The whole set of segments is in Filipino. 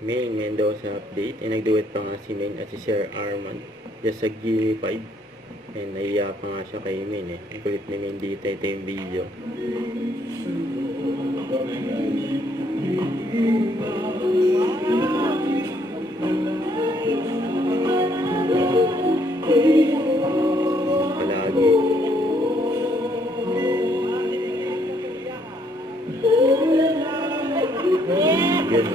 Main Mendoza update. Nagduet pa nga si Main at si Sir Arman just sa Gimme 5. Naiya pa nga siya kay Main eh. Ang kulit ni Main dito. Ito yung video. Palagi. Yun.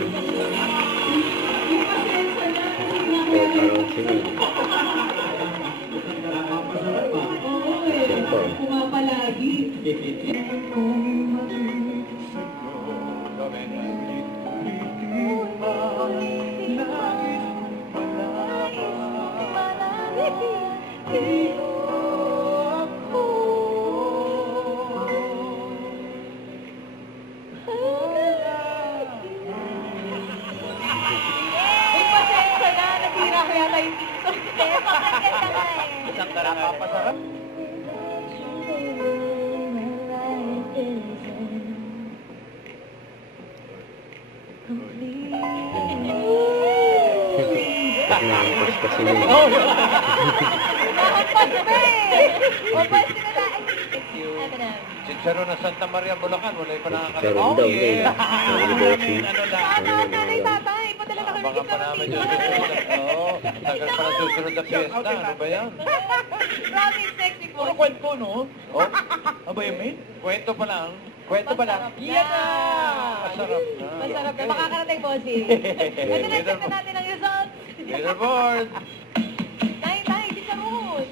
Parang si Main. Pumapalagi. Isang karapapasarap. Nangangkas pa si Main. Chicharo na Santa Maria, Bulacan. Wala pa nakakalimutan. Chicharon daw, Main. Baka pa namin yung susunod. Oo, tagal pa na susunod na fiesta. Ano ba yan? Puro kwento, no? Oh, aba yung main? Kwento pa lang. Kwento pa lang. Yan na! Masarap na. Masarap na. Makakarating, bossing. Ito na, check na natin ang results. Leaderboard. Tay, chicharon.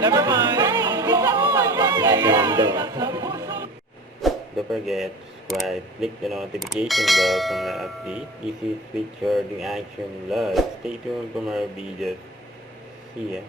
Never mind. Tay, chicharon. Don't forget to subscribe, click the notification bell for my update. This is Richard the Action Vlog. Stay tuned for more videos. See ya.